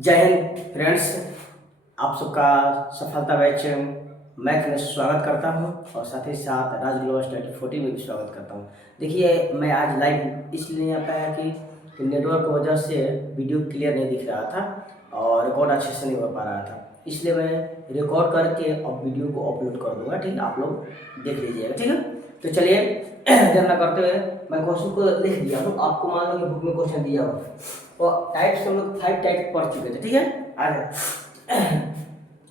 जय हिंद फ्रेंड्स, आप सबका सफलता बैच मैथ में स्वागत करता हूं और साथ ही साथ राज ग्लोबल स्टडी 40 में भी स्वागत करता हूं। देखिए, मैं आज लाइव इसलिए नहीं आ पाया कि नेटवर्क की वजह से वीडियो क्लियर नहीं दिख रहा था और रिकॉर्ड अच्छे से नहीं हो पा रहा था, इसलिए मैं रिकॉर्ड करके अब वीडियो को अपलोड कर दूंगा। ठीक है, आप लोग देख लीजिएगा। ठीक है, तो चलिए देर ना करते हुए मैं क्वेश्चन को लिख दिया हूँ। आपको मान लो कि बुक में क्वेश्चन दिया हो और टाइप्स हम लोग 5 टाइप पढ़ चुके थे। ठीक है, आगे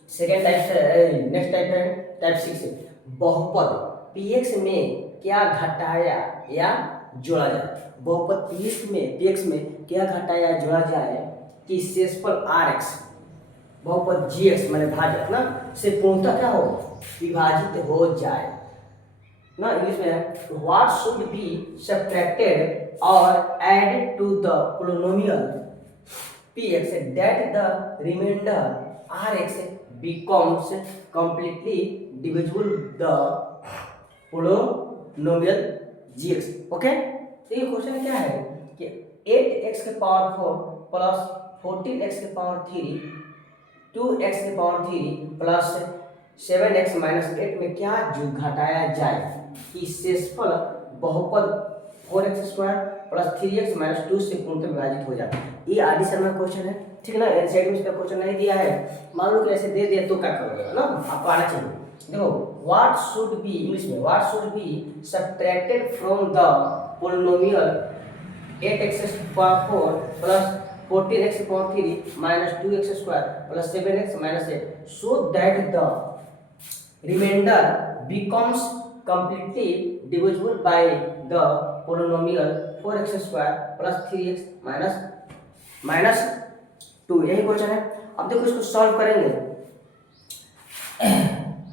सेकेंड टाइप से नेक्स्ट टाइप है टाइप 6 है बहुपद px में क्या घटाया या जोड़ा जाए। बहुपद px में क्या घटाया जोड़ा जाए कि शेषफल rx बहुपद gx माने भाजक ना से पूर्णतः क्या हो विभाजित हो जाए ना। इंग्लिश में है व्हाट शुड बी सब्ट्रैक्टेड और added to the polynomial px that the remainder rx becomes completely divisible the polynomial gx। Okay, तो ये क्वेश्चन क्या है कि 8x के पावर 4 प्लस 14x के पावर 3 2x के पावर 3 प्लस 7x माइनस 8 में क्या जो घटाया जाए कि शेषफल बहुपद 4x square plus 3x minus 2 से पूर्णतः विभाजित हो जाए। ये आदि शर्मा क्वेश्चन है। ठीक है ना, एनसीईआरटी में इसका क्वेश्चन नहीं दिया है। मान लो कि ऐसे दे दिया तो क्या करोगे ना, आपको आना चाहिए। देखो व्हाट शुड बी इंग्लिश में what should be subtracted from the polynomial 8x power 4 plus 14x power 3 minus 2x square plus 7x minus 8 so that the remainder becomes completely divisible by the polynomial 4x square plus 3x minus 2। यही question है। अब देखो इसको solve करेंगे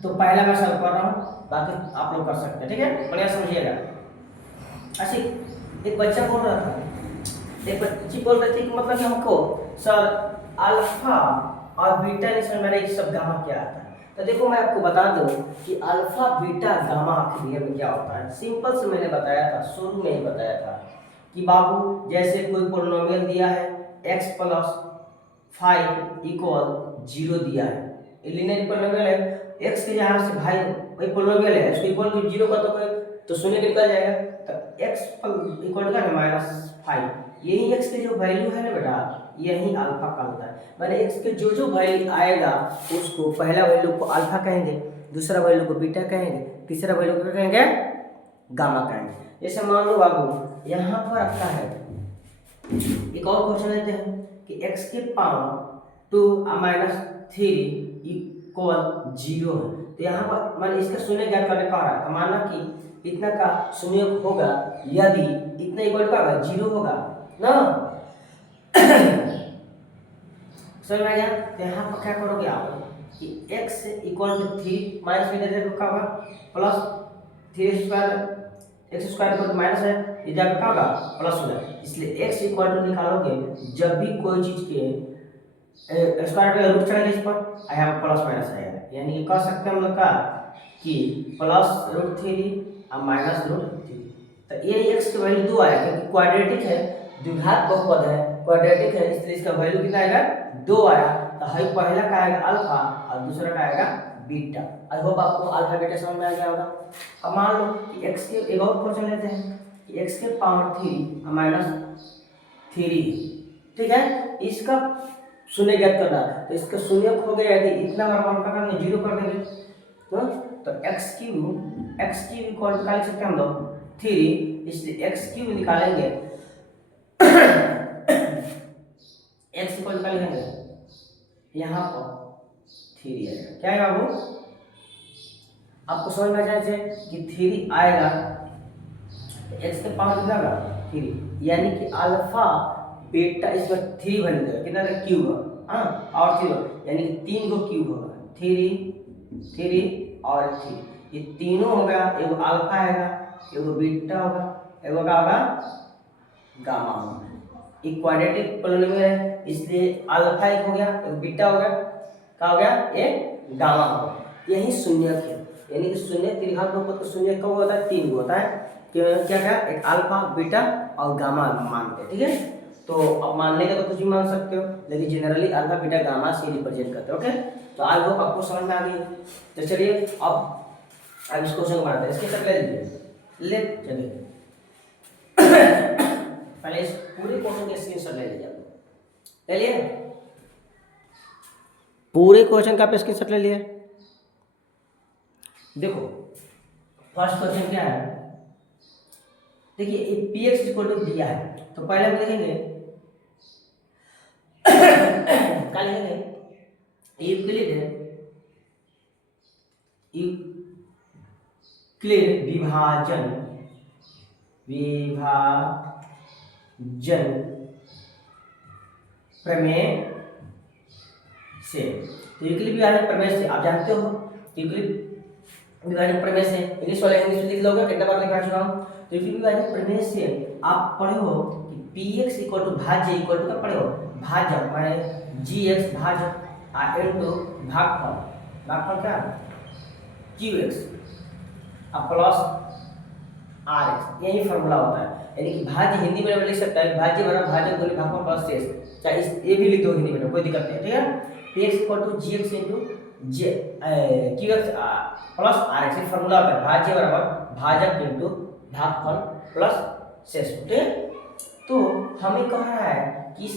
तो पहला मैं solve कर रहा हूँ, बाकी आप लोग कर सकते हैं। ठीक है, बढ़िया समझिएगा। ऐसे एक बच्चा बोल रहा था, एक बच्ची बोल रही थी कि मतलब हमको सर अल्फा और बीटा इसमें मैंने ये सब गामा क्या आता है। तो देखो मैं आपको बता दूं कि अल्फा बीटा गामा आखिर में क्या होता है। सिंपल से मैंने बताया था, शुरू में ही बताया था कि बाबू जैसे कोई पोलिनोमियल दिया है x प्लस 5 इक्वल 0 दिया है, ये लीनियर पोलिनोमियल है। x के यहाँ से भाई वही पोलिनोमियल है, इसको इक्वल टू 0 का तो शून्य निकल जाएगा। तो x इक्वल टू माइनस 5, यही x के जो वैल्यू है ना बेटा, यही अल्फा का होता है। मैंने x के जो जो वैल्यू आएगा उसको पहला वैल्यू को अल्फा कहेंगे, दूसरा वैल्यू को बीटा कहेंगे, तीसरा वैल्यू को कहेंगे गामा कहेंगे। जैसे मान लो बाबू यहाँ पर आपका है एक और क्वेश्चन लेते हैं कि x के पावर 2 माइनस 3 इक्वल 0 है। तो यहाँ पर मैंने इसका शून्य ज्ञात करने का रहा है। माना कि इतना का शून्य होगा यदि इतना इक्वल का 0 होगा ना। समझ में आ गया। तो यहाँ पर क्या करोगे आप कि x इक्वल टू 3 माइनस में दे क्या होगा plus 3 square x square equal to minus है, ये जाकर क्या होगा प्लस हो जाएगा। इसलिए x इक्वल टू निकालोगे जब भी कोई चीज के स्क्वायर का रूट चढ़ेगा इस पर यहाँ प्लस माइनस आएगा, यानी कि कह सकते हैं हम लोग का कि प्लस रूट 3 और माइनस रूट 3। तो ये x की वैल्यू 2 आया क्योंकि क्वाड्रेटिक है, द्विघात बहुपद है, क्वाड्रेटिक है, इसलिए इसका वैल्यू कितना आएगा 2 आया। तो है पहला का आएगा अल्फा और दूसरा का आएगा बीटा। आई होप आपको अल्फा बीटा समझ में आ गया होगा। अब मान लो कि x के एक और क्वेश्चन लेते हैं कि x के पावर 3 माइनस 3, ठीक है, इसका शून्य ज्ञात करना है। तो इसका शून्य हो गया यदि इतना बार मान का 0 कर देंगे तो x क्यूब इक्वल निकाल सकते हैं हम लोग 3, इसलिए x क्यूब निकालेंगे x इक्वल निकालेंगे यहाँ पर 3 आएगा। क्या आएगा वो आपको समझ में आ जाए कि 3 आएगा x के पावर कितना होगा 3, यानी कि अल्फा बीटा इसमें 3 बन जाएगा, कितना क्यूब हाँ और 3 यानी कि 3 को क्यूब होगा 3 और 3, ये तीनों होगा। एगो अल्फा आएगा, एगो बीटा होगा, एगो क्या होगा गामा होगा। एक क्वाड्रेटिक पोलिनोमियल है इसलिए अल्फा एक हो गया, एक बीटा हो गया, क्या हो गया एक गामा हो गया। यही शून्यक है, यानी कि शून्य त्रिघात बहुपद का शून्य कब होता है 3 होता है। क्या क्या एक अल्फा बीटा और गामा मानते हैं। ठीक है, तो अब मानने का तो कुछ भी मान सकते हो, लेकिन जनरली अल्फा बीटा गामा से रिप्रेजेंट करते हैं। ओके, तो आई होप आपको समझ में आ गई। तो चलिए अब इस क्वेश्चन को बनाते हैं। इसके सब ले लीजिए, ले चलिए पहले इस पूरे क्वेश्चन के स्क्रीनशॉट ले लीजिए। ले लिए पूरे क्वेश्चन का स्क्रीनशॉट ले लिए। देखो फर्स्ट क्वेश्चन क्या है, देखिए पी एक्स इक्वल टू दिया है, तो पहले हम लिखेंगे क्या लिखेंगे, यूक्लिड विभाजन प्रमेय से। तो यूक्लिड विभाजन प्रमेय से आप जानते हो, यूक्लिड विभाजन प्रमेय से इंग्लिश वाले इंग्लिश में लिख लोगे, कितना बार लिखा चुका हूं। तो यूक्लिड विभाजन प्रमेय से आप पढ़े हो कि px इक्वल टू भाज्य इक्वल टू क्या पढ़े हो, भाजक माने gx भाजक इनटू भागफल क्या qx प्लस rx, यही फॉर्मूला होता है। यानी कि भाज्य हिंदी में लिख सकता है भाज्य बराबर भाजक गुणित भागफल प्लस शेष, चाहे इस ये भी लिख दो हिंदी में, कोई दिक्कत नहीं है। ठीक है, px equal to gx into qx plus rx, ये फॉर्मूला होता है भाज्य बराबर भाजक इनटू भागफल प्लस शेष। ठीक है, तो हमें कह रहा है कि इस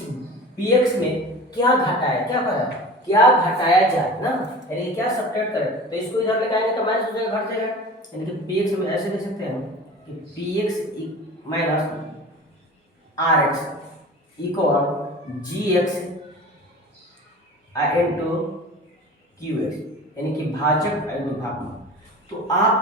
px में क्या घटाया, क्या करा क्या घटाया जाए ना, यानी कि क्या सब्ट्रैक्ट करें। तो इसको इधर लेके आएंगे तो माइनस हो जाएगा, घट जाएगा। यानी कि px में ऐसे लिख सकते हैं कि px minus rx equal gx into qx, यानी कि भाजक इनटू भागफल। तो आप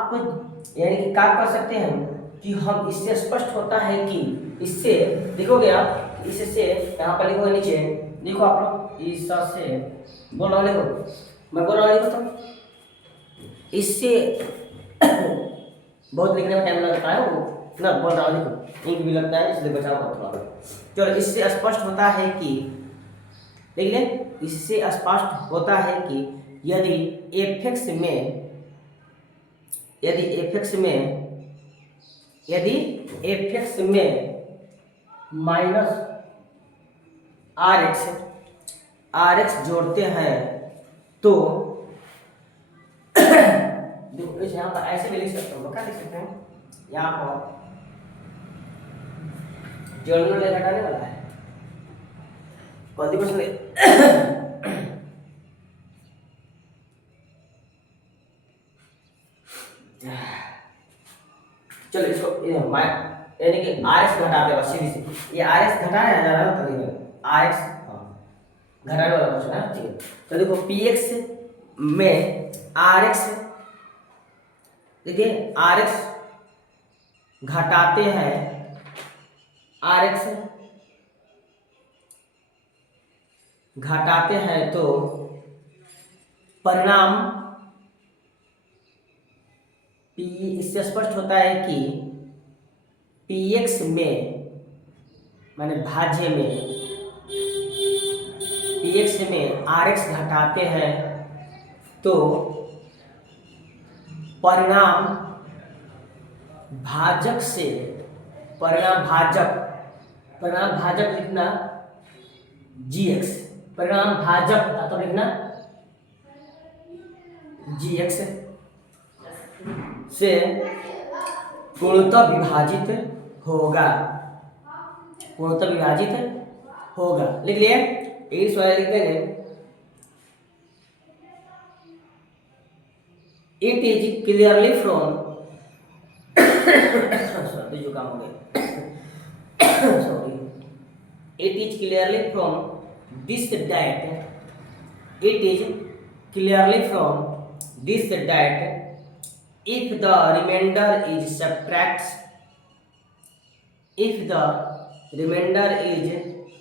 यानी कि क्या कर सकते हैं कि हम इससे स्पष्ट होता है कि इससे देखोगे आप, इससे यहाँ पर लिखोगे नीचे, देखो आप लोग इस से बोल रहा हूँ, लिखो मैं बोल रहा हूँ, लिखो तो इससे बहुत लिखने में टाइम लगता है, वो ना बोल रहा हूँ, लिखो इंक भी लगता है, इसलिए बचाओ थोड़ा। चलो इससे स्पष्ट होता है कि देख ले, इससे स्पष्ट होता है कि यदि एफ एक्स में माइनस आर एक्स जोड़ते हैं तो देखो इस यहाँ पर ऐसे भी लिख सकते हो, क्या लिख सकते हैं, यहाँ पर जोड़ने वाले घटाने वाला है, कौन सी क्वेश्चन चलो इसको यानी कि आर एक्स घटा देगा सीधी से, ये आर एक्स घटाना है ज़्यादा ना, आर एक्स घटाने वाला क्वेश्चन है। ठीक है, तो देखो पी एक्स में आर एक्स, देखिए आर एक्स घटाते हैं, आर एक्स घटाते हैं तो परिणाम P, इससे स्पष्ट होता है कि px में माने भाज्य में px में rx घटाते हैं तो परिणाम भाजक से, परिणाम भाजक लिखना gx, परिणाम भाजक तो लिखना gx से पूर्णतः विभाजित होगा, लिख लिए। इंग्लिश वाले लिख देंगे it is clearly from sorry जो काम हो गया sorry it is clearly from this that, it is clearly from this that if the remainder is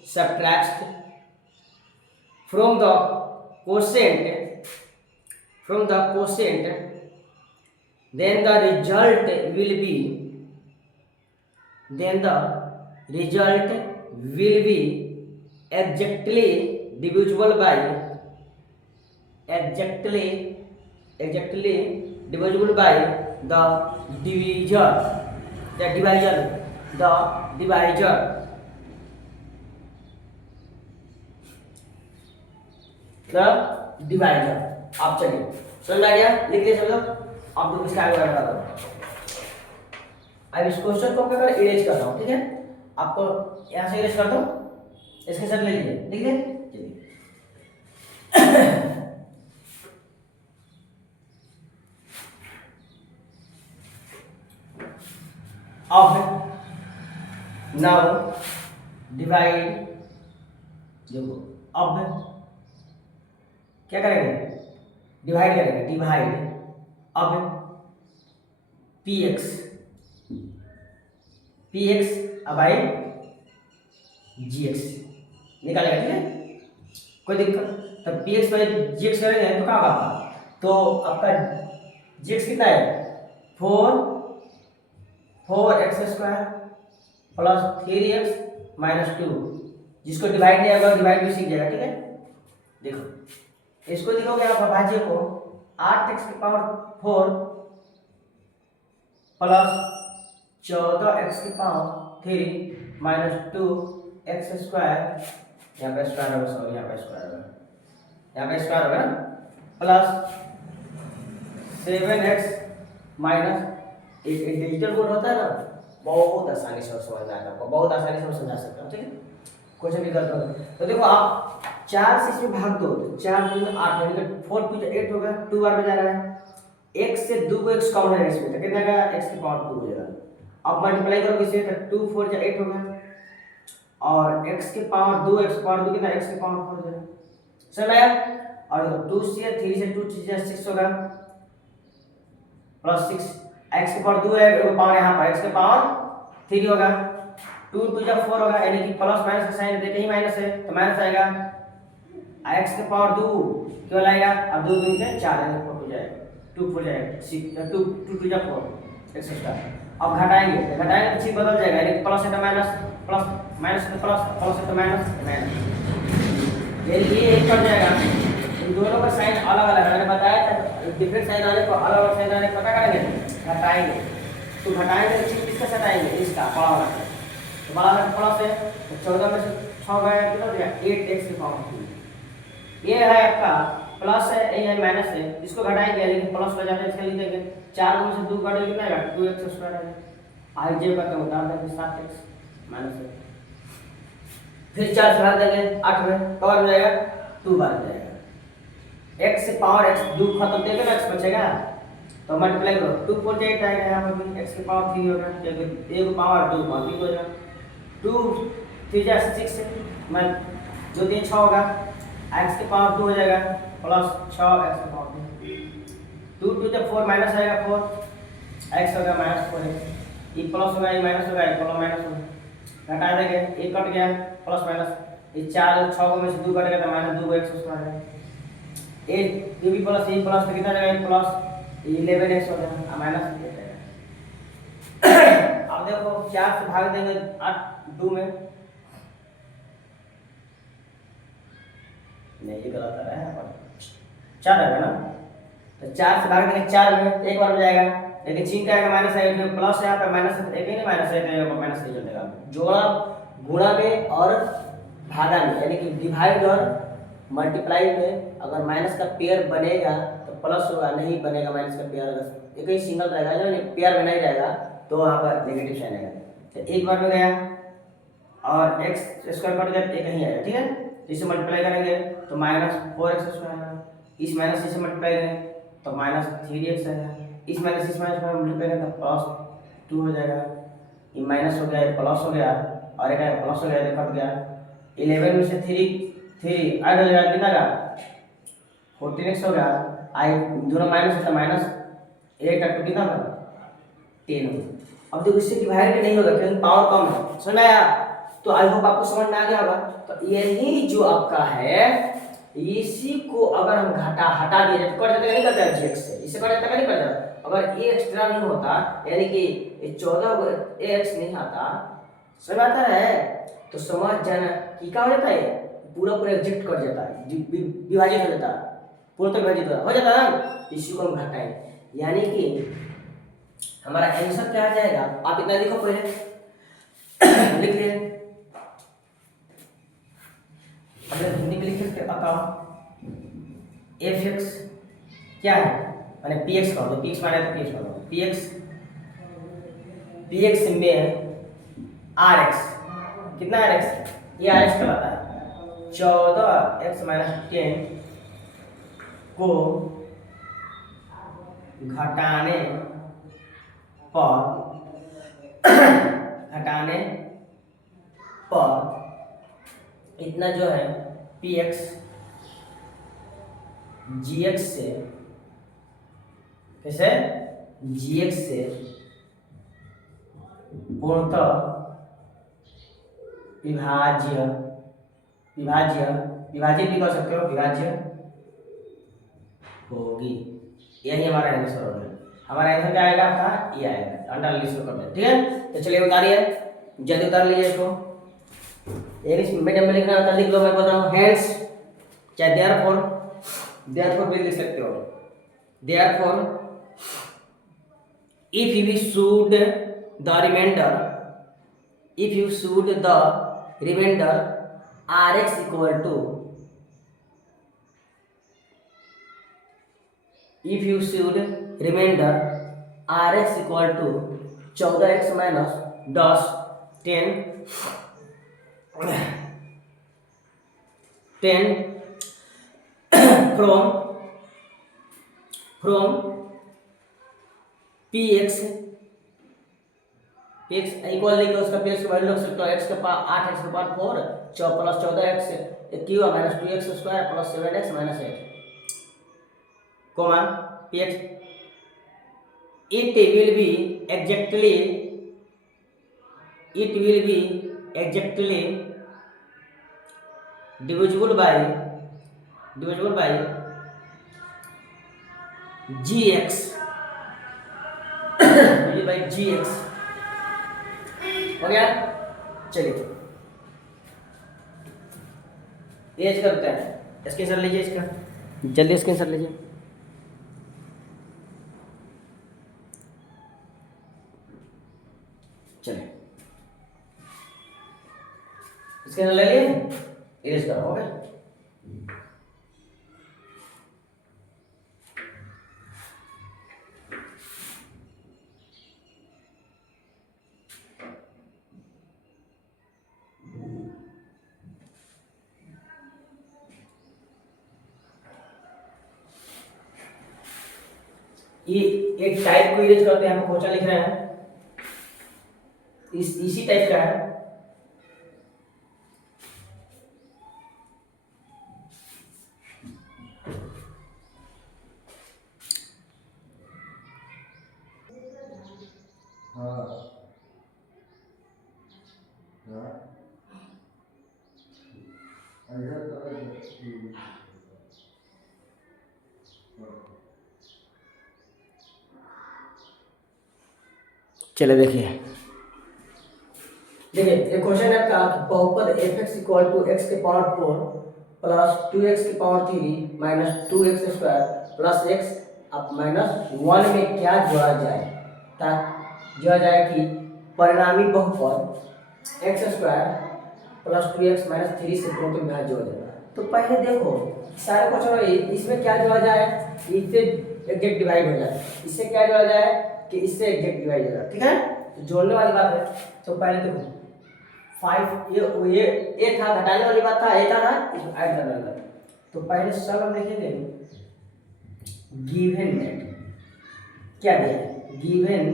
subtracted from the quotient, then the result will be exactly divisible by the divisor, the divider. आप चलिए समझ आ गया, लिख लिया सब लोग। आप लोग इसका आगे बढ़ा दो। अब इस क्वेश्चन को मैं इरेज कर रहा हूँ, ठीक है, आपको यहाँ से इरेज कर दो, इसके साथ ले लीजिए, लिख लिया चलिए। अब नाउ डिवाइड, देखो अब क्या करेंगे, डिवाइड करेंगे, डिवाइड अब p x by g x निकालेगा, ठीक है, कोई दिक्कत। तब p x by g x करेंगे तो क्या होगा, तो आपका जी एक्स कितना है 4x² प्लस 3x माइनस 2, जिसको डिवाइड नहीं आएगा डिवाइड भी सीख जाएगा, ठीक है। देखो इसको लिखोगे आप अभाज्य को 8x⁴ plus 14x⁴ minus 2x², यहाँ पे स्क्वायर होगा, सॉरी यहाँ पे स्क्वायर होगा, यहाँ पे स्क्वायर होगा ना, प्लस 7x माइनस, एक डिजिटल कोड होता है ना, बहुत आसानी से समझ में आता है आपको, बहुत आसानी से समझा सकता हूँ, ठीक है। क्वेश्चन भी करता हूँ, तो देखो आप 4 से इसमें भाग दो, तो 4 दूनी 8 यानी कि 4 × 8 होगा, 2 बार में जा रहा है, x से 2 को x कॉमन है इसमें, तो कितना आएगा x⁴ 2 हो जाएगा। अब मल्टीप्लाई करोगे इसे तो 2 4 × 8 होगा, और x⁴ 2 कितना x⁴ 4 हो जाएगा, समझ आया। और 2 से 3 से 2 6 होगा प्लस 6, x⁴ 2 है, पावर यहाँ पर x⁴ 3 होगा, 2 2 × 4 होगा, यानी कि प्लस माइनस का साइन देते ही माइनस है तो माइनस आएगा, x⁴ 2 क्यों आएगा, अब 2 2 के 4 यानी 4 हो जाएगा, 2 4 जाएगा 6, 2 2 × 4 एक्सेट्रा। अब घटाएंगे तो चिन्ह बदल जाएगा, यानी प्लस है तो माइनस, प्लस माइनस है तो प्लस, प्लस है तो माइनस, माइनस, यानी ये एक कट जाएगा। इन दोनों का साइन अलग अलग है, मैंने बताया था डिफरेंट साइन आने को अलग अलग साइन आने को पता करेंगे, घटाएंगे तो घटाएंगे तो चिन्ह किसका साथ आएंगे, इसका बड़ा वाला, तो बड़ा वाला प्लस है तो 14 में से 6 गया कितना हो गया 8x⁴, ये है आपका प्लस है, ये है माइनस है, इसको घटाएंगे लेकिन प्लस हो जाता है, इसका लिख देंगे 4 में से 2 काटेंगे कितना आएगा 2x² आएगा, आई जे का क्या होता है 7x माइनस है, फिर 4 से भाग देंगे 8 में, कवर हो जाएगा 2 बार हो जाएगा, x से पावर x 2 खत्म देंगे ना, x बचेगा तो मल्टीप्लाई करो 2 4 8 आएगा, यहाँ पर भी x⁴ 3 होगा, क्योंकि 1 पावर 2 पावर 3 हो जाएगा, 2 3 6 मैं 2 3 6 होगा, x⁴ 2 हो जाएगा प्लस 6x⁴ 2 2 × 4 माइनस आएगा 4, x होगा माइनस 4x, ये प्लस होगा ये माइनस होगा, ये प्लस माइनस होगा, घटा देंगे, एक कट गया प्लस माइनस, ये 4 6 में से 2 कटेगा तो माइनस 2x² आएगा, ये भी प्लस ये प्लस तो कितना जाएगा प्लस 11x हो जाएगा, माइनस अब देखो 4 से भाग देंगे 8 2 में, नहीं ये गलत आ रहा है यहाँ पर, 4 आएगा ना, तो 4 से भाग देंगे 4 में, एक बार हो जाएगा, लेकिन चिन्ह क्या आएगा माइनस आएगा, प्लस यहाँ पे माइनस एक ही नहीं माइनस है तो माइनस नहीं चलेगा, जोड़ा गुणा में और भागा में, यानी कि डिवाइड और मल्टीप्लाई में अगर माइनस का पेयर बनेगा तो प्लस होगा, नहीं बनेगा माइनस का पेयर, अगर एक ही सिंगल रहेगा जो पेयर बना ही रहेगा तो वहाँ पर नेगेटिव साइन आएगा, तो एक बार में गया और x² कट गया एक ही आएगा, ठीक है, इसे मल्टीप्लाई करेंगे तो माइनस 4x² आएगा, इस माइनस से मल्टीप्लाई करेंगे तो माइनस 3x आएगा, इस माइनस मल्टीप्लाई करेंगे तो प्लस 2 हो जाएगा, ये माइनस हो गया ये प्लस हो गया और एक प्लस हो गया ये कट गया, 11 में से 3 ऐड हो जाएगा कितना का 14x हो गया, आई दोनों माइनस है तो माइनस 8 का कितना होगा 10 होगा। अब देखो इससे डिवाइड नहीं होगा क्योंकि पावर कम है, समझ में आया, तो आई होप आपको समझ में आ गया होगा। तो यही जो आपका है इसी को अगर हम हटा दिए तो कट जाता नहीं करता है x से, इससे कट जाता नहीं करता, अगर ये एक्स्ट्रा नहीं होता यानी कि 14 को x नहीं आता, समझ आता है, तो समझ जाना कि क्या हो जाता है पूरा एग्जिट कर जाता है, विभाजित हो जाता है, पूरा तो विभाजित हो जाता है ना, इसी को हम घटाएं, यानी कि हमारा आंसर क्या आ जाएगा, आप इतना लिखो पहले लिख लिए, अब हिंदी में लिख के बताओ एफ एक्स क्या है, मैंने पी एक्स कर दो, पी एक्स माना तो पी एक्स कर दो, पी एक्स में आर एक्स, कितना आर एक्स, ये आर एक्स कहलाता है, 14 एक्स माइनस 10 को घटाने पर घटाने पर इतना जो है पी एक्स जी एक्स से, कैसे, जी एक्स से पूर्णतः विभाज्य, विभाजित भी कर सकते हो, विभाज्य होगी। यही हमारा आंसर होगा। हमारा आंसर क्या आएगा आपका, ये आएगा, अंडर लिस्ट कर दे, ठीक है। तो चलिए उतारिए, जल्दी उतार लीजिए इसको, इंग्लिश मीडियम में लिखना होता है लिख लो, मैं बोल रहा हूँ हेंस, चाहे देयरफॉर भी लिख सकते हो, therefore if you should the remainder, if you should the remainder rx equal to, if you should remainder rx equal to 14x minus 10 from px equal लेके उसका px का वैल्यू रख सकते हो, x के पावर 8x के power 4 plus 14x cube minus 2x square plus 7x minus 8 comma px, it will be exactly divisible by gx by gx हो गया। चलिए ये करते हैं, स्क्रीनशॉट लीजिए इसका, जल्दी स्क्रीनशॉट लीजिए। चलिए स्क्रीनशॉट ले लिए, इरेज करो, ओके। ये एक टाइप को इरेज करते हैं, हम क्वेश्चन लिख रहे हैं, इसी टाइप का है। चलिए देखिए एक क्वेश्चन है आपका, बहुपद f x equal to x के पावर 4 प्लस 2x की power 3 minus 2x square plus x अब माइनस 1 में क्या जोड़ा जाए, ताकि जोड़ा जाए कि परिणामी बहुपद x square plus 2x minus 3 से दोनों में जोड़ा जाए। तो पहले देखो सारे क्वेश्चन इसमें क्या जोड़ा जाए, इससे एग्जैक्ट डिवाइड हो जाए, इससे क्या जोड़ा जाए कि इससे एग्जैक्ट डिवाइड हो जाए, ठीक है। तो जोड़ने वाली बात है, तो पहले देखो 5 ये था, घटाने वाली बात था, ये था ना, इसमें ऐड करने वाला। तो पहले सब हम लिखेंगे गिवन दैट, क्या दिया है, गिवन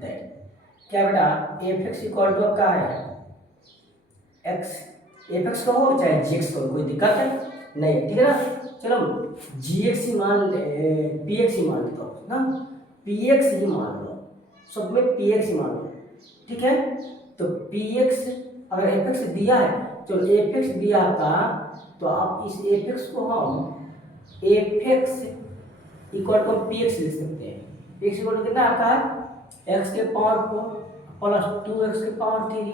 दैट क्या बेटा, एफ एक्स इक्वल टू क्या है, एक्स, एफ एक्स कहो चाहे जी एक्स कहो, कोई दिक्कत है नहीं, ठीक है ना। चलो जी एक्स ही मान ले, पी एक्स ही मान लो ना, पी एक्स ही मान लो, सब में पी एक्स ही मान लो, ठीक है। तो पी एक्स अगर एफ एक्स दिया है, तो एफ एक्स दिया था, तो आप इस एफ एक्स को हम f x equal to p x लिख सकते हैं। पी एक्स इक्वल टू कितना आता है, एक्स के पावर 4 प्लस 2x के पावर 3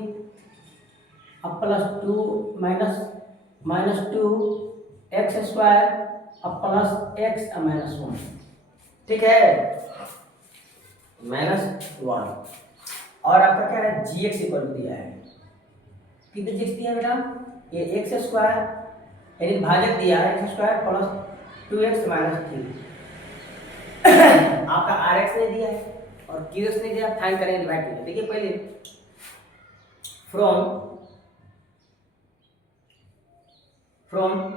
अब प्लस 2 माइनस 2 एक्स स्क्वायर अब प्लस एक्स माइनस 1, ठीक है, -1। और आपका क्या है, जी एक्स इक्वल दिया है, कितने जी एक्स दिया बेटा, ये एक्स स्क्वायर यानी भाजक दिया है x square plus 2x minus 3। आपका rx ने दिया है और qx ने दिया, फाइंड करेंगे डिवाइड करेंगे। देखिए पहले from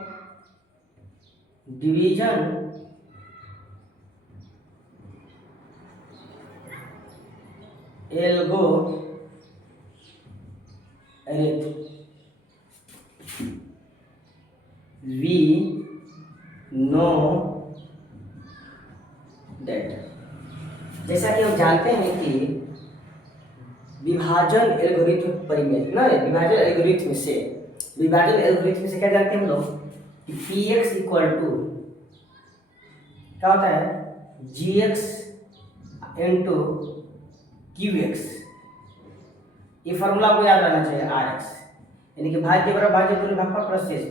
division algorithm we know that, जैसा कि हम जानते हैं कि विभाजन एल्गोरिथम परिमेय ना, विभाजन एल्गोरिथम से क्या जानते हैं हम लोग कि px इक्वल टू क्या होता है gx इंटू qx। ये फॉर्मूला आपको याद रहना चाहिए rx, यानी कि भाज्य बराबर भाज्य पूरे भाग पर प्लस शेष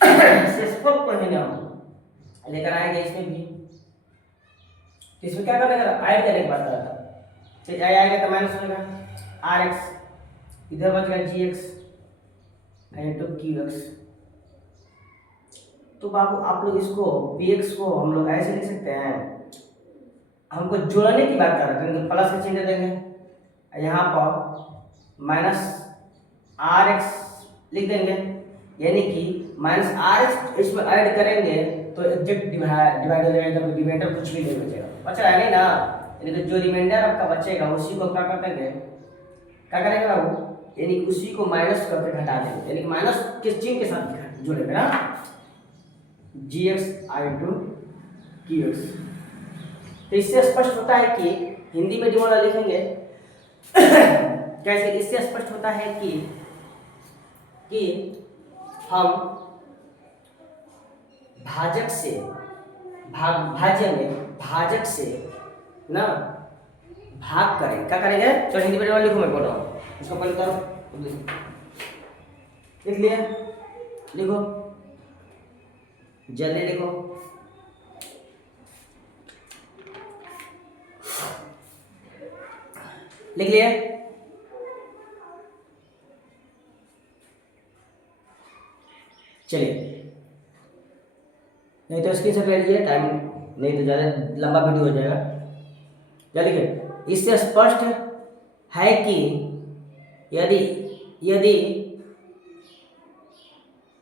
शेषफल को ही हम लेकर आएंगे इसमें भी। इसमें क्या करना है, ऐड करने की बात कर रहा था। तो आई आएगा तो माइनस होगा rx, इधर बचेगा gx इंटू qx। तो बाबू आप लोग इसको px को हम लोग ऐसे लिख सकते हैं, हमको जोड़ने की बात कर रहे थे, प्लस का चिन्ह देंगे, यहाँ पर माइनस rx लिख देंगे, यानी कि माइनस rx इसमें ऐड करेंगे तो एग्जैक्ट डिवाइड हो जाएगा, डिवाइडर कुछ भी नहीं बचेगा, बच रहा है नहीं ना। यानी कि जो रिमाइंडर आपका बचेगा उसी को क्या कर देंगे, क्या करेंगे बाबू, यानी उसी को माइनस करके घटा देंगे, यानी कि माइनस किस चिन्ह के साथ जोड़ेंगे ना, gx इंटू qx। तो इससे स्पष्ट होता है कि हिंदी में जो वाला लिखेंगे कैसे, इससे स्पष्ट होता है कि हम भाजक से भाजक से ना भाग करें, क्या करेंगे, चलो हिंदी में लिखो, मैं बोल रहा हूँ इसको पहले करो, लिख लिया, लिखो जल्दी लिखो, लिख लिया, चलिए नहीं तो स्क्रीनशॉट ले लीजिए, टाइम नहीं तो ज़्यादा लंबा वीडियो हो जाएगा। क्या लिखे, इससे स्पष्ट है कि यदि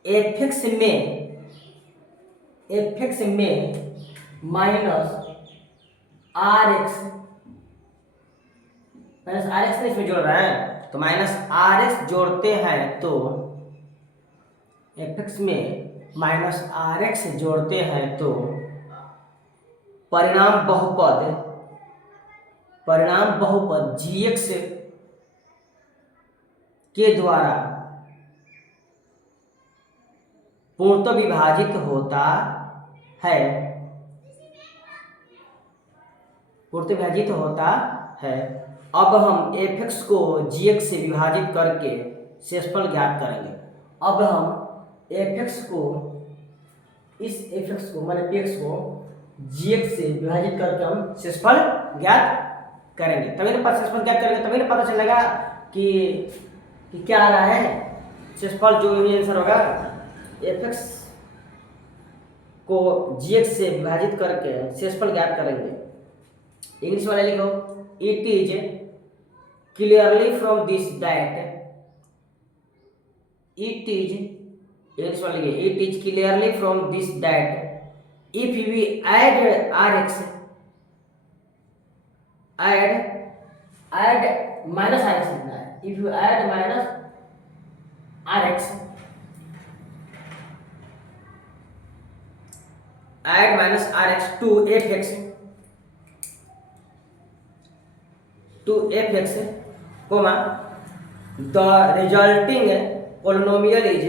एफिक्स में माइनस आर एक्स इसमें जोड़ रहे हैं, तो माइनस आर एक्स जोड़ते हैं तो एफिक्स में माइनस आर एक्स जोड़ते हैं तो परिणाम बहुपद gx के द्वारा पूर्णतः विभाजित होता है। अब हम fx को gx से विभाजित करके शेषफल ज्ञात करेंगे। अब हम fx को माने px को gx से विभाजित करके हम शेषफल ज्ञात करेंगे, तभी ना शेषफल ज्ञात करेंगे, तभी ना पता चलेगा कि क्या आ रहा है शेषफल, जो भी आंसर होगा। fx को gx से विभाजित करके शेषफल ज्ञात करेंगे। इंग्लिश वाले लिखो, it is clearly from this that, it is clearly from this that if we add rx minus rx लिखना है, if you add minus rx to fx comma the resulting polynomial is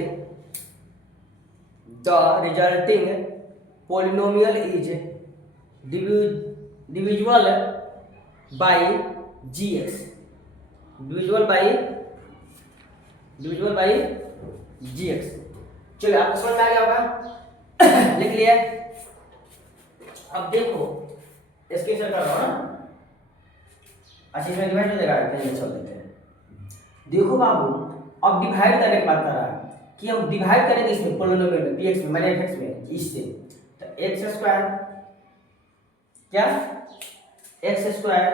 divisible by gx, चलिए आपको समझ में आ गया होगा। लिख लिया, अब देखो स्क्रीनशॉट कर रहा हूं ना, अच्छा इसमें डिवाइड हो जाएगा, कहीं चल देते हैं। देखो बाबू, अब डिवाइड करने की बात कर रहा है कि हम डिवाइड करेंगे इसमें पोलिनोमियल में px में माने fx में इससे, तो x स्क्वायर क्या x square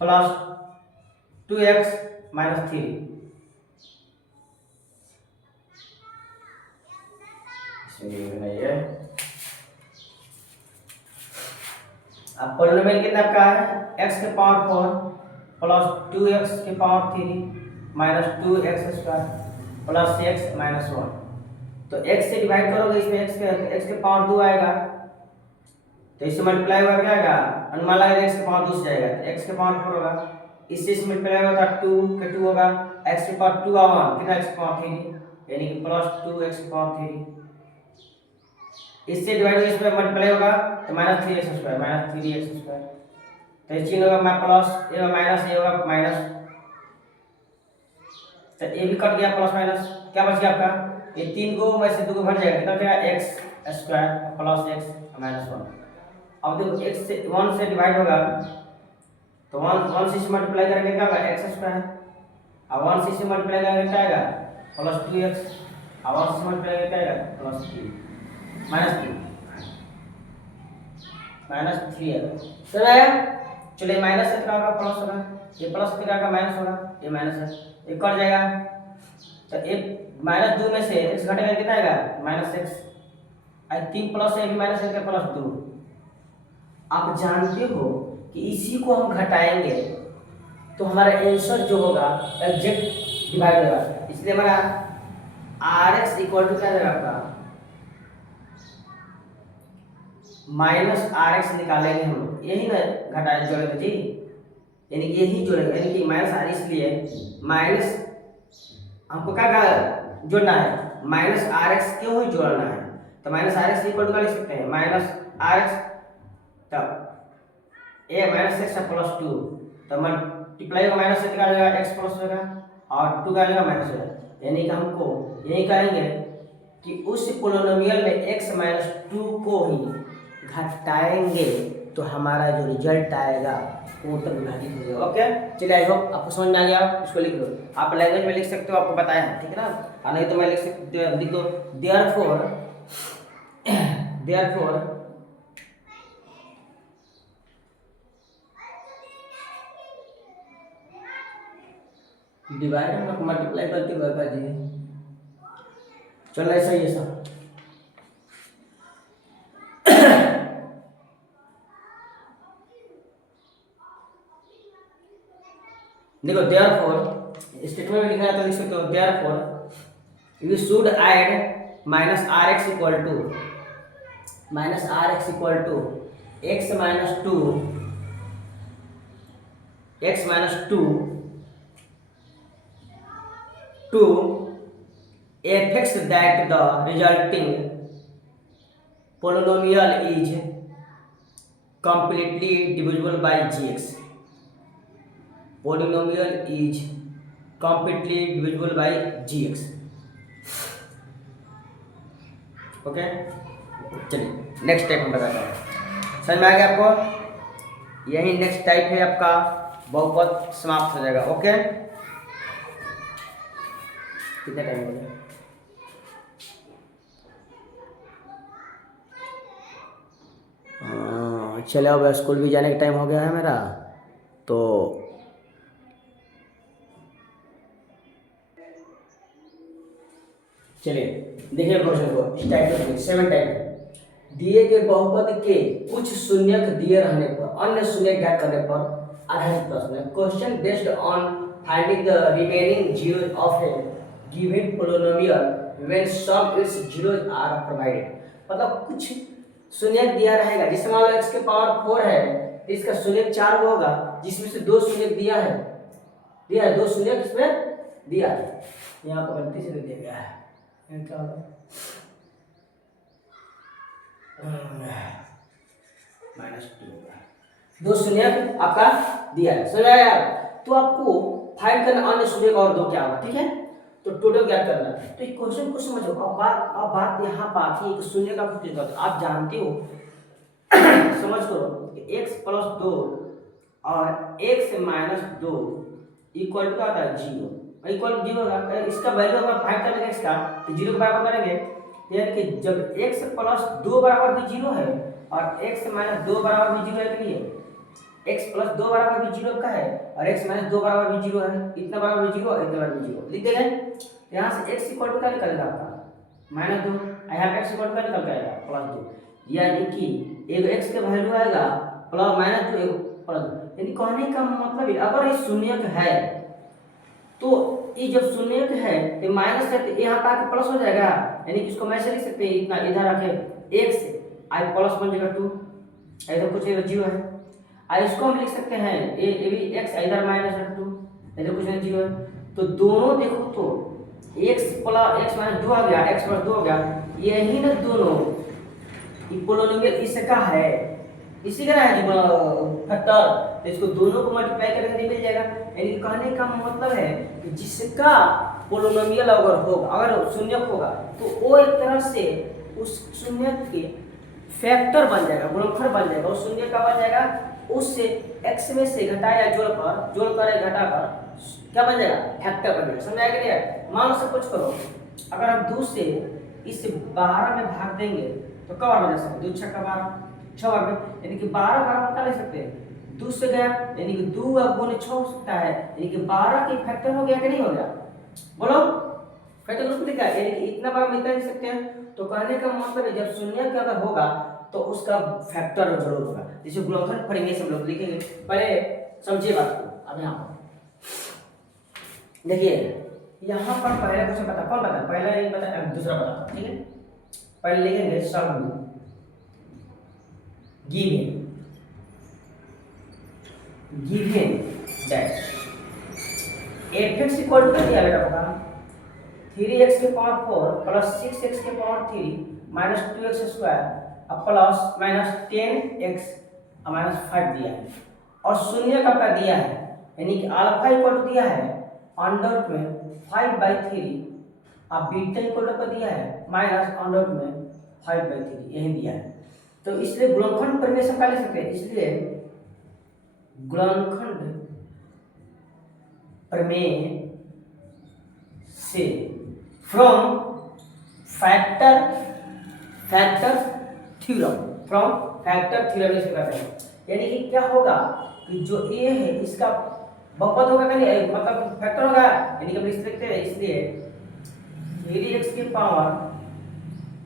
plus 2x minus 3 इसमें बनाइए। अब पोलिनोमियल कितना आपका है x के पावर 4 प्लस 2x के power 3 minus 2x square plus x minus 1। तो x से डिवाइड करोगे इसमें x के पावर 2 आएगा, तो इससे मल्टीप्लाई होगा क्या आएगा, अनुमान लगाएगा x के पावर 2 से जाएगा तो x के पावर 4 होगा, इससे इसमें मल्टीप्लाई होगा तो 2 के 2 होगा, x के पावर 2 आवा कितना x के पावर 3 यानी कि प्लस 2x के पावर 3, इससे डिवाइड होगा इसमें मल्टीप्लाई होगा तो minus 3x square minus 3x square, तो इस चिन्ह होगा प्लस ये माइनस ये होगा माइनस, तो ये भी कट गया प्लस माइनस, क्या बच गया आपका ये 3 को में से 2 को घट जाएगा कितना बचेगा x square plus x minus 1। अब देखो x से 1 से डिवाइड होगा तो 1 से मल्टीप्लाई करेंगे क्या होगा x स्क्वायर, अब 1 से मल्टीप्लाई करेंगे क्या आएगा प्लस 2x, अब 1 से मल्टीप्लाई करेंगे क्या आएगा प्लस 3 माइनस 3 आएगा, सर आया। चलिए माइनस से क्या होगा प्लस होगा, ये प्लस से क्या होगा माइनस होगा, ये माइनस है ये कट जाएगा, तो ये माइनस 2 में से x घटेगा कितना आएगा माइनस x, आई 3 प्लस है माइनस है प्लस 2। आप जानते हो कि इसी को हम घटाएंगे तो हमारा आंसर जो होगा एग्जैक्ट डिवाइड होगा, इसलिए हमारा Rx इक्वल टू क्या रहेगा आपका माइनस Rx निकालेंगे हम लोग, यही ना घटाए जोड़ेंगे जी, यानी कि यही जोड़ेंगे, यानी कि माइनस R इसलिए माइनस हमको क्या जोड़ना है माइनस Rx क्यों ही जोड़ना है, तो माइनस Rx इक्वल टू क्या लिख सकते हैं माइनस Rx, तब ए माइनस एक्स प्लस 2, तो मल्टीप्लाई होगा माइनस से क्या जाएगा x प्लस होगा और 2 का जाएगा माइनस होगा, यानी कि हमको यही कहेंगे कि उस पोलिनोमियल में x माइनस 2 को ही घटाएंगे तो हमारा जो रिजल्ट आएगा वो उत्तर विभाजित हो जाएगा। ओके चलिए आई होप आपको समझ में आ गया, इसको लिख लो, आप लैंग्वेज में लिख सकते हो, आपको बताया है ठीक है ना, और नहीं तो मैं लिख सकते लिख दो देयरफॉर डिवाइड और मल्टीप्लाई करते हुए जी चल ऐसा ही है सब। देखो देयरफॉर स्टेटमेंट में लिखा है तो लिख सकते हो therefore you should add minus Rx equal to x minus 2 to fx that the resulting polynomial is completely divisible by gx, polynomial is completely divisible by gx। Okay चलिए नेक्स्ट टाइप हम बताते हैं, समझ में आ गया आपको, यही नेक्स्ट टाइप है आपका बहुपद समाप्त हो जाएगा। ओके कितना टाइम हो गया, चलो अब स्कूल भी जाने का टाइम हो गया है मेरा, तो चलिए देखिए क्वेश्चन को टाइप 7 टाइप दिए गए बहुपद के कुछ शून्यक दिए रहने पर अन्य शून्य ज्ञात करने पर आधारित प्रश्न है। Question based on finding the remaining zeros of a given polynomial when some its zeros are provided, मतलब कुछ शून्य दिया रहेगा, जिसमें मान लो x के पावर 4 है तो इसका शून्य 4 होगा, जिसमें से 2 शून्य दिया है 2 शून्य इसमें दिया है, यहाँ पर गलती से दे दिया गया है, क्या होगा -2 2 शून्य आपका दिया है, समझ आया। तो आपको फाइंड करना अन्य शून्य का और 2 क्या होगा, ठीक है, तो टोटल ज्ञात करना है। तो इस क्वेश्चन को समझो, अब बात यहाँ पर आती है कि शून्य का कुछ तो आप जानते हो समझ करो कि x + 2 और x - 2 इक्वल टू क्या होता है 0, इक्वल टू 0 होगा, इसका वैल्यू अगर 5 कर लेंगे इसका तो 0 के बराबर करेंगे, यानी कि जब x प्लस 2 बराबर भी 0 है और x माइनस 2 बराबर भी 0 है, के लिए x प्लस 2 बराबर भी 0 का है और x माइनस 2 बराबर भी 0 है, इतना बराबर भी 0 और इतना बराबर भी 0 लिख देंगे। यहाँ से x इक्वल टू क्या निकलेगा आपका -2, यहाँ पे x इक्वल टू क्या निकल के आएगा +2, यानी कि एक x का वैल्यू आएगा प्लस -2 एक प्लस, यानी कहने का मतलब है अगर ये शून्यक है तो ये जब शून्यक है तो माइनस है तो यहाँ पे आके प्लस हो जाएगा, यानी कि इसको मैं ऐसे लिख सकते हैं, इतना इधर रखे x आई प्लस बन जाएगा 2, इधर कुछ 0 है, और इसको हम लिख सकते हैं ये भी x इधर -2, इधर कुछ नहीं 0 है, तो दोनों देखो तो x प्लस x माइनस 2 आ गया, x प्लस 2 हो गया, यही ना दोनों पोलिनोमियल इसका है, इसी का है फैक्टर, तो इसको दोनों को मल्टीप्लाई करेंगे तो मिल जाएगा, यानी कि कहने का मतलब है कि जिसका पोलिनोमियल अगर होगा, अगर शून्यक होगा तो वो एक तरह से उस शून्यक के फैक्टर बन जाएगा, गुणनफल बन जाएगा, उस शून्य का बन जाएगा, उससे x में से घटाया जोड़ कर घटा कर क्या बन जाएगा फैक्टर बन जाएगा, समझ आया कि नहीं। मान लो सब कुछ करो, अगर हम 2 से इस 12 में भाग देंगे तो कब आ जा सकते 2 6 का 12 6 बार में, यानी कि 12 बार हम क्या ले सकते हैं 2 से गया, यानी कि 2 गुने 6 हो सकता है, यानी कि 12 के फैक्टर हो गया कि नहीं हो गया, बोलो फैक्टर ग्रुप लिखा है, यानी कि इतना बार हम इतना लिख सकते हैं, तो कहने का मतलब है जब शून्य का अगर होगा तो उसका फैक्टर जरूर होगा, जैसे गुणनफल पढ़ेंगे सब लोग लिखेंगे, पहले समझिए बात को। अब यहाँ पर देखिए, यहाँ पर पहले क्वेश्चन बता, कौन बता पहला नहीं बता दूसरा बता, ठीक है, पहले लिखेंगे some given that fx equal to क्या दिया बेटा 3x के पावर 4 प्लस 6x के पावर 3 माइनस 2x स्क्वायर अब प्लस माइनस 10x माइनस 5 दिया है, और शून्य कब का दिया है, यानी कि अल्फा इक्वल टू दिया है अंडर में 5/3 अब बीटा इक्वल टू दिया है माइनस अंडर में 5/3 यही दिया है, तो इसलिए गुणनखंड प्रमेय से क्या ले सकते हैं, इसलिए गुणनखंड प्रमेय से फ्रॉम फैक्टर थ्योरम इसको कहते हैं, यानी कि क्या होगा कि जो a है इसका बहुपद होगा कि नहीं, मतलब फैक्टर होगा, यानी कि हम इस लिखते हैं, इसलिए 3x के पावर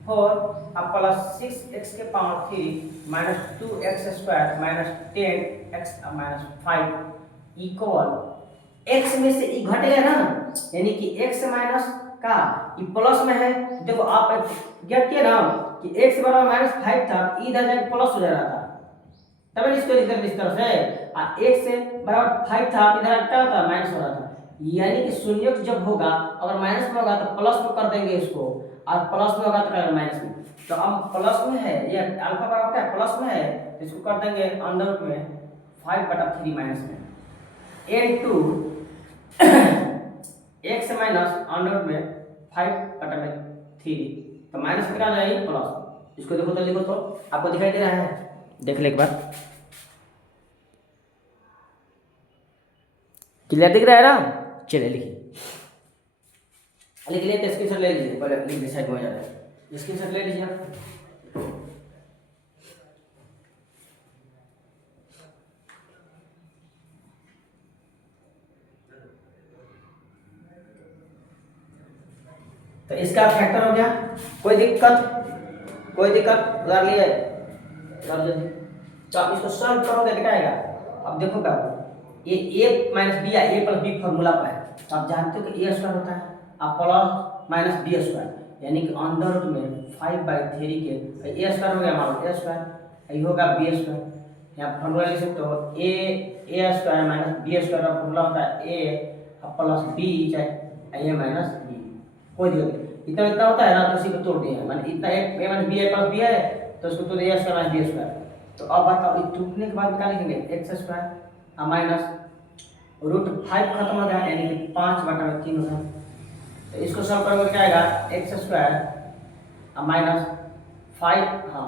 4 अब प्लस 6x के power 3 minus 2x square minus 10x minus 5 equal x में से ई घटेगा ना, यानी कि x माइनस का ई प्लस में है, देखो आप गेट किया ना कि x बराबर माइनस 5 था, इधर जाके प्लस हो जा रहा था, तब इसको लिख कर इस तरह से, और x से बराबर 5 था इधर क्या था माइनस हो रहा था, यानी कि शून्य जब होगा अगर माइनस में होगा तो प्लस में कर देंगे इसको, और प्लस में होगा तो माइनस में, तो अब प्लस में है ये अल्फा बराबर क्या प्लस में है तो इसको कर देंगे अंडर में 5/3 माइनस में इनटू x माइनस अंडर में 5/3, तो माइनस में क्या आ जाएगी प्लस, इसको देखो तो लिखो तो आपको दिखाई दे रहा है, देख ले एक बार क्लियर दिख रहा है ना, चलिए लिखिए लिख लिए तो स्क्रीनशॉट ले लीजिए, पहले लिख साइड में हो जाता है, स्क्रीनशॉट ले लीजिए। तो इसका फैक्टर हो गया, कोई दिक्कत उधार लिए कर दीजिए, तो आप इसको सॉल्व करोगे क्या आएगा, अब देखो क्या ये a माइनस बी या a प्लस बी फॉर्मूला पर है, तो आप जानते हो कि a स्क्वायर होता है अब प्लस माइनस बी स्क्वायर, यानी कि अंडर रूट में 5/3 के a स्क्वायर हो गया हमारा a स्क्वायर, ये होगा b स्क्वायर, यहाँ फॉर्मूला लिख सकते हो a square minus b square का फॉर्मूला होता है a प्लस b चाहे a माइनस b, कोई दिक्कत नहीं, इतना होता है ना तो इसी को तोड़ दिया, माने इतना a minus b plus b है तो इसको तोड़ दिया स्क्वायर माइनस b स्क्वायर, तो अब बताओ इस टूटने के बाद क्या लिखेंगे x स्क्वायर माइनस √5 खत्म हो गया, यानी कि 5/3 होगा, तो इसको सॉल्व करोगे क्या आएगा x स्क्वायर माइनस 5 हाँ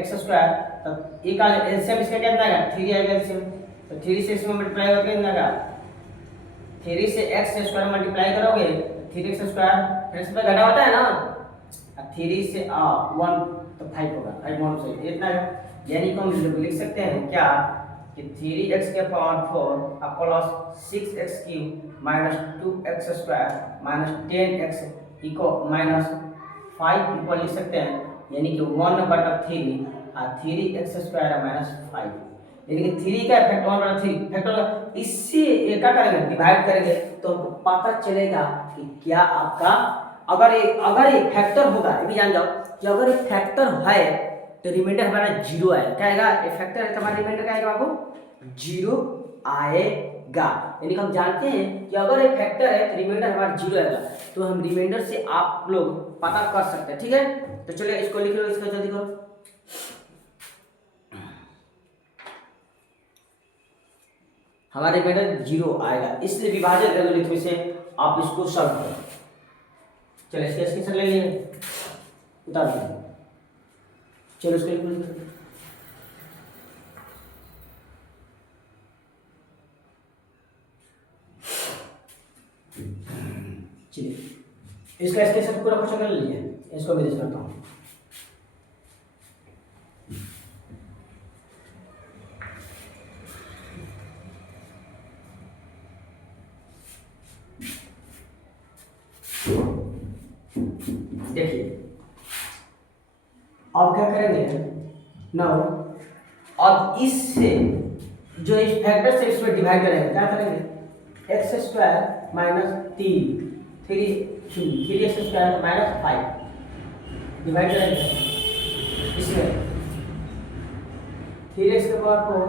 x स्क्वायर, तो ये का एलसीएम इसका कितना आएगा 3 आएगा एलसीएम, तो 3 से इसमें मल्टीप्लाई करके कितना आएगा 3 से x स्क्वायर मल्टीप्लाई करोगे 3x स्क्वायर x पे घटा होता है ना, 3 से 1 तो 5 होगा, 5 1 से इतना है। यानी कि हम लिख सकते हैं क्या कि 3x के power 4 plus 6x cube minus 2x square minus 10x equal minus 5 equal लिख सकते हैं, यानी कि 1/3 और 3x स्क्वायर माइनस 5, यानी कि 3 का फैक्टर 1/3 फैक्टर, इससे क्या करेंगे डिवाइड करेंगे तो हमको पता चलेगा कि क्या आपका अगर ये फैक्टर होगा, ये भी जान जाओ कि अगर ये फैक्टर है तो रिमाइंडर हमारा 0 आएगा। क्या आएगा, ये फैक्टर है तो हमारा रिमाइंडर क्या आएगा बाबू 0 आएगा। यानी कि हम जानते हैं कि अगर ये फैक्टर है तो रिमाइंडर हमारा 0 आएगा, तो हम रिमाइंडर से आप लोग पता कर सकते हैं। ठीक है, तो चलिए इसको लिख लो, इसको जल्दी करो। हमारे रिमाइंडर 0 आएगा, इसलिए विभाजन एल्गोरिथम से आप इसको सॉल्व करो। चलिए इसके स्क्रीनशॉट ले लिए, उतार दीजिए। चलो इसको चलिए इसका स्क्रीनशॉट पूरा क्वेश्चन कर लीजिए, इसको मैं करता हूँ। देखिए अब क्या करेंगे ना, अब इससे जो इस फैक्टर से इसमें डिवाइड करेंगे, क्या करेंगे x square minus 3x square minus 5 divide करेंगे इसमें 3x के power 4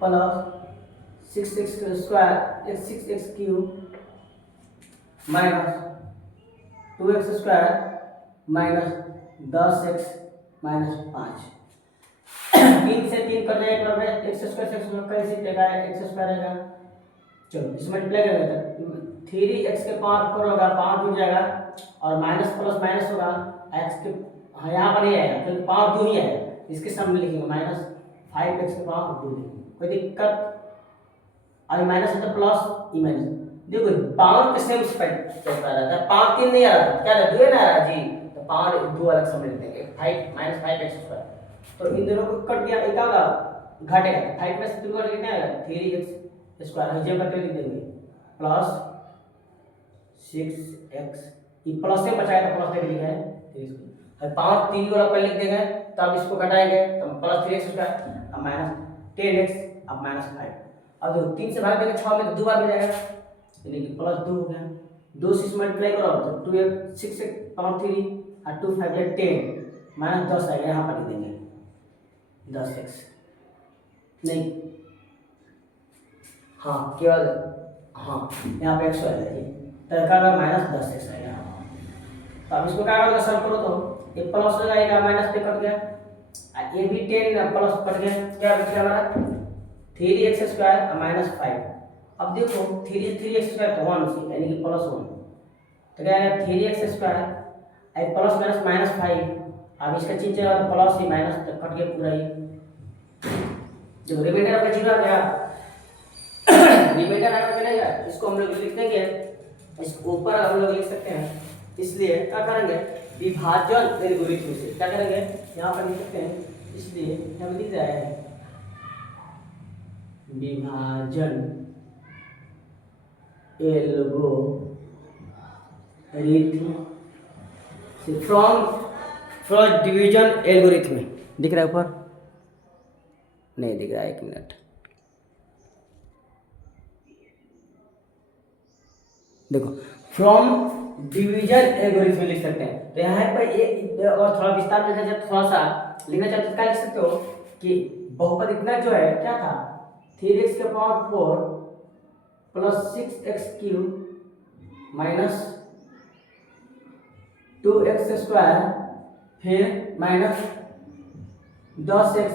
plus 6x square 6x cube minus 2x square minus 10x minus 5, 3 से 3 कर जाएगा तो x स्क्वायर से x का इसी देगा x स्क्वायर रहेगा। चलो इसमें मल्टीप्लाई करेंगे तो 3x के पावर 4 होगा, 5 जुड़ जाएगा और माइनस प्लस माइनस होगा x के, हाँ यहाँ पर नहीं आएगा क्योंकि पावर 2 ही है, इसके सामने लिखेंगे माइनस 5x के पावर 2 लिखेंगे, कोई दिक्कत। अभी माइनस है तो प्लस ई माइनस, देखो पावर के सेम स्पेक्ट चलता रहता है, पावर 3 नहीं आ रहा था, क्या रहता है 2 ना आ रहा जी, तो पावर 2 अलग समझ लेते हैं, 5 माइनस 5x स्क्वायर, तो इन दोनों को कट गया, एक आएगा घटेगा 5 में से 2 का कितना आएगा 3x स्क्वायर, जब करके लिख देंगे प्लस 6x, ये प्लस से बचाया तो प्लस लेके लिखा है 3x, और पावर 3 को अपन लिख देंगे तब इसको घटाएंगे तो प्लस 3x स्क्वायर अब माइनस 10x अब माइनस 5, अब देखो 3 से भाग देंगे 6 में तो 2 बार मिल जाएगा, यानी कि प्लस 2 हो गया, 2 से मल्टीप्लाई करो तो 2x 6 पावर 3 और 2 5 या 10 माइनस 10 आएगा, यहाँ पर लिख देंगे 10x, नहीं हाँ केवल हाँ यहाँ पे x आएगा जी, तो क्या माइनस 10x आएगा। तो अब इसको क्या करोगे सॉल्व करो तो ये प्लस हो जाएगा, माइनस पे कट गया, ये भी 10 प्लस कट गया, क्या बच गया हमारा 3x स्क्वायर माइनस 5। अब देखो 3x स्क्वायर तो 1 यानी कि प्लस 1, तो क्या आएगा 3x square plus minus minus 5, अब इसका चीज चला तो प्लस ही माइनस तक कट गया पूरा ही, जो रिमाइंडर आपका 0 आ गया, रिमाइंडर आपका चलेगा, इसको हम लोग लिख देंगे, इसके ऊपर हम लोग लिख सकते हैं, इसलिए क्या करेंगे विभाजन एल्गोरिथम से क्या करेंगे यहाँ पर लिख सकते हैं, इसलिए हम लिख रहे हैं विभाजन एल्गोरिथम से फ्रॉम डिवीजन एल्गोरिथम, दिख रहा है ऊपर नहीं दिख रहा है, 1 मिनट देखो फ्रॉम डिवीजन एल्गोरिथम लिख सकते हैं, तो यहाँ पर ये और थोड़ा विस्तार में जब थोड़ा सा लिखना चाहते हो क्या लिख सकते हो कि बहुपद इतना जो है क्या था 3x के power 4 plus 6x cube minus 2x square फिर माइनस 10x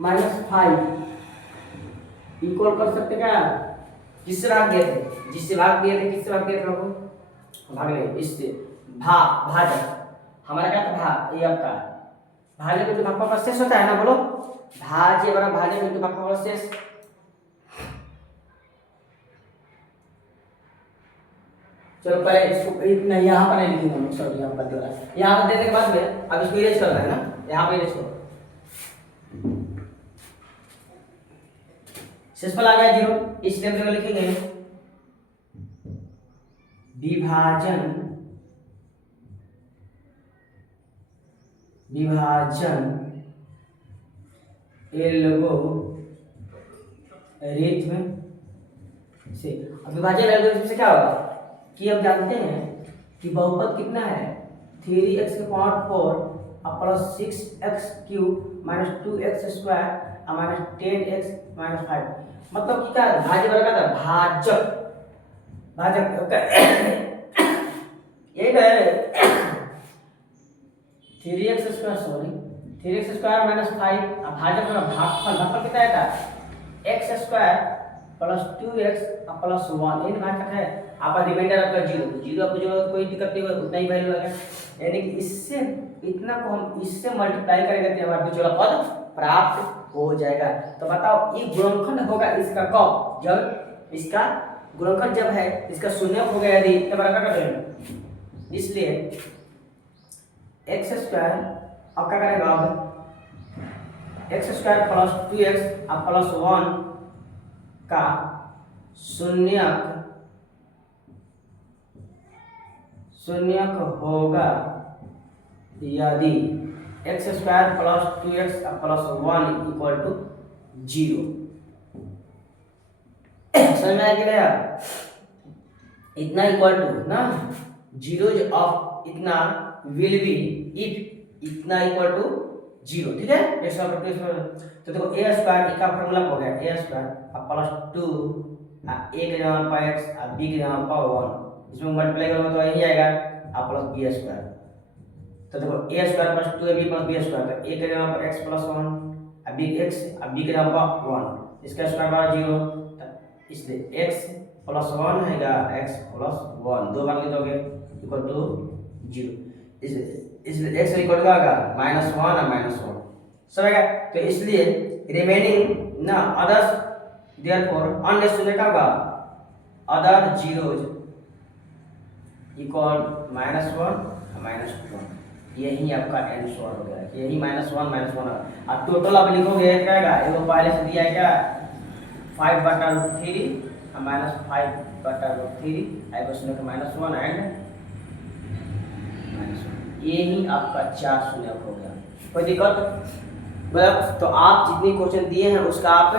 माइनस 5 इक्वल कर सकते क्या, किससे भाग दिए थे, जिससे भाग दिए थे, किससे भाग दिए थे लोगों भाग ले, इससे भाजक हमारा क्या था भाग, ये आपका भाज्य बिंदु भागफल का शेष होता है ना, बोलो भाज्य बराबर भाज्य बिंदु भागफल का शेष, चलो पहले इसको इतना यहाँ पर नहीं लिखूंगा मैं, सॉरी यहाँ पर वाला यहाँ पर देने के बाद में अब इसको इरेज करना है ना, यहाँ पे इरेज करो। शेषफल आ गया 0, इसलिए हम लिखेंगे विभाजन एल्गोरिथ्म से। अब विभाजन एल्गोरिथ्म से क्या होगा कि हम जानते हैं कि बहुपद कितना है 3x के power 4 plus 6x cube minus 2x square minus 10x minus 5, मतलब कि क्या भाज्य वर्ग का भाजक यही तो है 3x स्क्वायर माइनस 5, भाजक का भागफल कितना है था x square plus 2x plus 1, इन भाजक है आपका रिमाइंडर आपका 0 आपको जो कोई दिक्कत नहीं होगी, उतना ही वैल्यू आएगा। यानी कि इससे इतना को हम इससे मल्टीप्लाई करेंगे तो हमारा पिछला पद प्राप्त हो जाएगा। तो बताओ ये गुणनखंड होगा इसका कब, जब इसका गुणनखंड जब है इसका शून्य हो गया यदि, तब क्या करेंगे, इसलिए x स्क्वायर अब क्या करेगा, अब x स्क्वायर प्लस 2x अब प्लस 1 का शून्यक होगा यदि x square plus 2x plus 1 equal to 0। समझ में आ गया, इतना इक्वल टू ना 0 ऑफ इतना विल बी इफ इतना इक्वल टू 0, ठीक है। तो देखो a स्क्वायर का फॉर्मूला हो गया a स्क्वायर प्लस 2 a के जगह पर x b के जगह पर 1, इसमें मल्टीप्लाई करोगे तो यही आएगा प्लस b स्क्वायर। तो देखो a square plus 2ab plus b square, तो a के जगह पर x प्लस 1 b के जगह पर 1, इसका स्क्वायर बराबर 0, इसलिए x प्लस 1 है x प्लस 1 दो बार लिख दोगे इक्वल टू 0, इसलिए x इक्वल टू आएगा -1 और -1 समझेगा। तो इसलिए रिमेनिंग ना अदर्स देयरफॉर अन्य शून्य का होगा अदर जीरोज इक्वल -1 और -1, यही आपका आंसर हो गया, यही -1 और टोटल आप लिखोगे क्या आएगा, एगो पहले से दिया है क्या 5/√3 और -5/√3 आएगा शून्य का -1 एंड -1, यही आपका 4 शून्य हो गया। कोई दिक्कत मतलब, तो आप जितनी क्वेश्चन दिए हैं उसका आप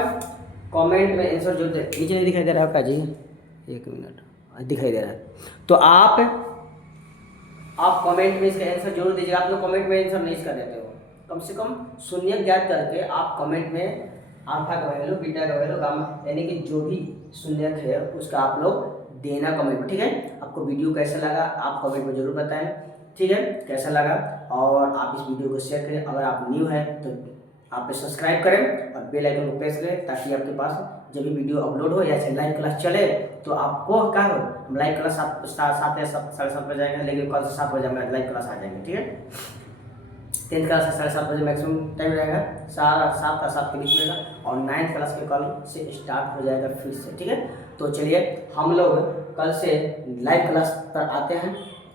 कमेंट में आंसर जो नीचे नहीं दिखाई दे रहा है आपका जी, 1 मिनट दिखाई दे रहा है, तो आप कमेंट में इसका आंसर जरूर दीजिएगा। आप लोग कमेंट में आंसर नहीं कर देते हो, कम से कम शून्य ज्ञात करके आप कमेंट में अल्फा का वैल्यू बीटा का वैल्यू गामा यानी कि जो भी शून्य है उसका आप लोग देना कमेंट में, ठीक है। आपको वीडियो कैसा लगा आप कमेंट में जरूर बताएं, ठीक है, कैसा लगा, और आप इस वीडियो को शेयर करें। अगर आप न्यू हैं तो आप सब्सक्राइब करें और बेल आइकन को प्रेस करें ताकि आपके पास जब भी वीडियो अपलोड हो या लाइव क्लास चले तो आपको क्या हो, हम लाइव क्लास 7 या 7:30 बजे जाएंगे, लेकिन कल से 7 बजे हमारे लाइव क्लास आ जाएंगे, ठीक है। 10th क्लास से 7:30 बजे मैक्सिमम टाइम रहेगा, 7 और 7 के बीच में रहेगा, और 9th क्लास के कल से स्टार्ट हो जाएगा फिर से, ठीक है। तो चलिए हम लोग कल से लाइव क्लास पर आते हैं,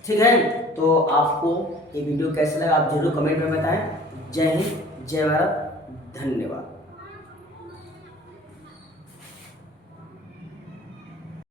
ठीक है। तो आपको ये वीडियो कैसा लगा आप जरूर कमेंट में बताएं। जय हिंद, जय भारत, धन्यवाद।